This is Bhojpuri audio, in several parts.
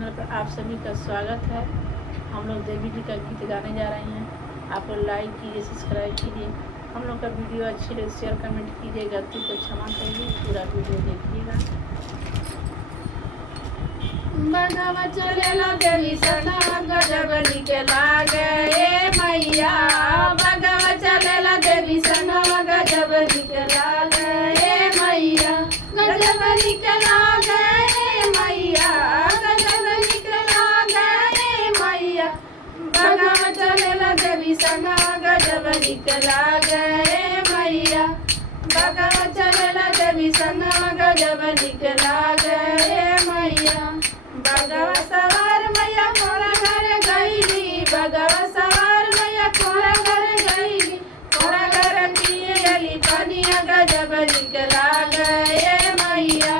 चैनल पर आप सभी का स्वागत है। हम लोग देवी जी का गीत गाने जा रहे हैं। आप लोग लाइक कीजिए, सब्सक्राइब कीजिए। हम लोग का वीडियो अच्छी लगे शेयर कमेंट कीजिए, गलती को क्षमा करिए। पूरा वीडियो देखिएगा। बगवा चलेला देवी सना गजब निके लागे ए मैया। बगवा चलेला देवी सना गजब निके लागे ए मैया। गजब निके लागे ए मैया। गजब निके लागे ए मैया। बगवा चलेला देवी सना गजब निके लागे ए मैया। बगवा चलेला देवी सना गजब निके लागे ए मैया। बगवा सवार मैया कोरा घर गईली। बगवा सवार मैया कोरा घर गईली। कोरा घर पियली पनिया गजब निकला गए मैया।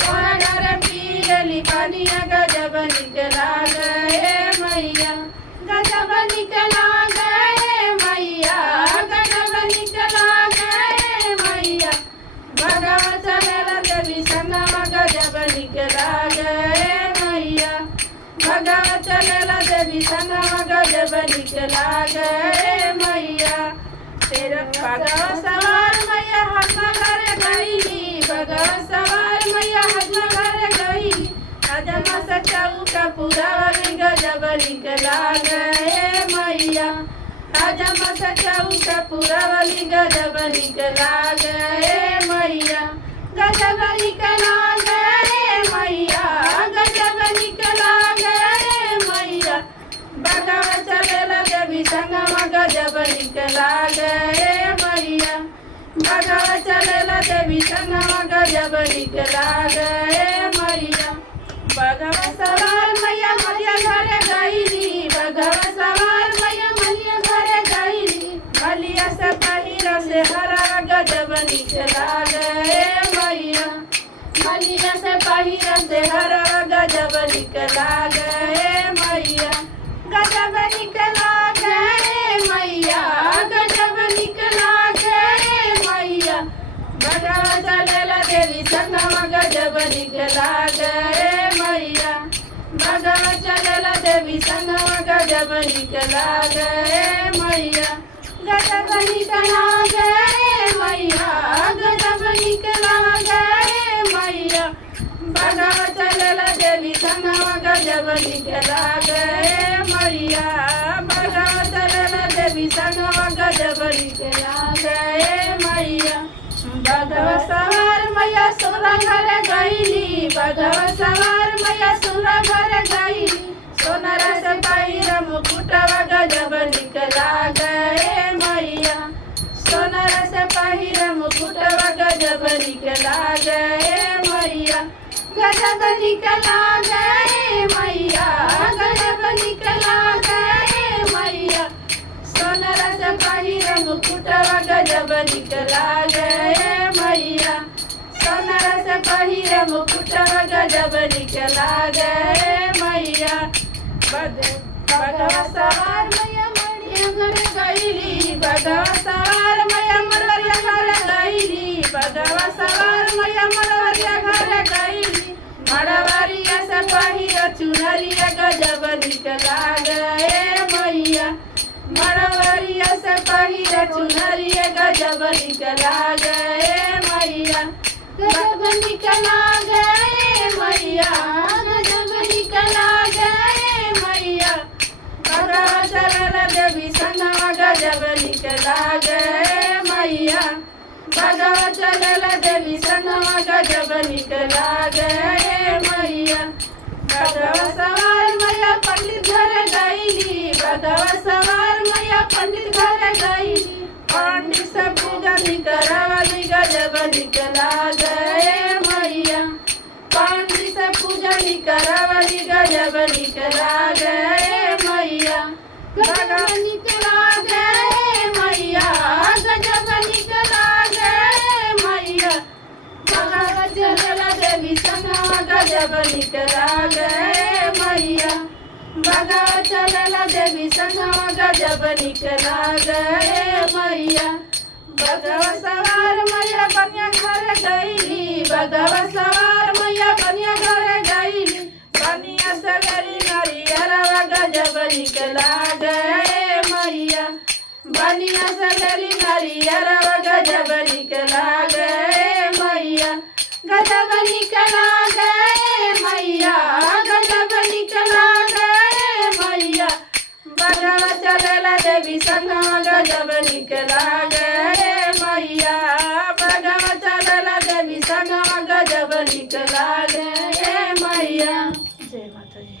कोरा घर पियली पनिया गजब निकला गए मैया। गजब निकला गए मैया। गजब निकला गए मैया। बगवा चलेला देवी सनवा गजब निकला गए। बगवा चलेला देवी सनवा गजब निकला गए मैया। तेरा बगवा सवार मैया हजमा घर गईली। बगवा सवार मैया हजमा घर गईली। हजमा से चौका पूरा वाली गजब निकला गए मैया। हजमा से चौका पूरा वाली गजब निकला गए मैया। गजब निकला गए मैया। गजब निकला गए मैया। बगवा चलेला देवी सनवा गजब निकला गए मैया। बगवा चलेला देवी सनवा गजब निकला गए मैया। बगवा सवार मैया मलिया घर गईली। बगवा सवार मैया मलिया घर गईली। मलिया से पहिरा से हरा गजब निकला गए मैया। मलिया से पहिरा से हरा गजब निकला गए मैया। गजब निकला गए मैया। गजब निकला गए मैया। बगवा चलेला देवी सनवा गजब निकला गए मैया। बगवा चलेला देवी सनवा गजब निकला गए मैया। गजब निकला गए मैया। गजब निकला गए मैया। बगवा चलेला देवी सनवा गजब निकला गए मैया। बगवा चलेला देवी सनवा गजब निकला गए मैया। बगवा सवार मैया सोना घर गईली। बगवा सवार मैया सोना घर गईली। सोनारा से पहिरा मुकुटवा गजब निकला गए मैया। सोनारा से पहिरा मुकुटवा गजब निकला गए मैया। गजब निकला गए मैया। गजब निकला गए मैया। सोनारा से पहिरा मुकुटवा गजब निकला गए मैया। सोनारा से पहिरा मुकुटवा गजब निकला गए मैया। बगवा सवार मैया मरिया घर गईली। बगवा सवार मैया मरवरिया घर गईली। बगवा सवार मैया मरवरिया घर गईली। मरवरिया से पहिरा चुनरिया गजब निकला गए मैया। मरवरिया से पहिरा चुनरिया गजब निकला गए मैया। गजब निकला गए मैया। गजब निकला गए मैया। बगवा चलेला देवी सनवा गजब निकला गए मैया। बगवा चलेला देवी सनवा गजब निकला गए मैया। बगवा सवार मैया पंडित घर गईली। बगवा सवार मैया पंडित घर गईली। पंडित से पूजा निकरावली गजब निकला गए मैया। पंडित से पूजा निकरावली गजब निकला गए मैया। गजब निकला गए मैया। गजब निकला गए मैया। बगवा चलेला देवी सनवा गजब निकला गए मैया। बगवा चलेला देवी सनवा गजब निकला गए मैया। बगवा सवार मैया कन्या घर गईली। बगवा सवार मैया कन्या घर गईली। कन्या से निकला गए मैया बनिया से डली नरियरवा गजब निकला गए मैया गजब निकला गए मैया गजब निकला गए मैया बगवा चलला देवी संगवा गजब निकला गए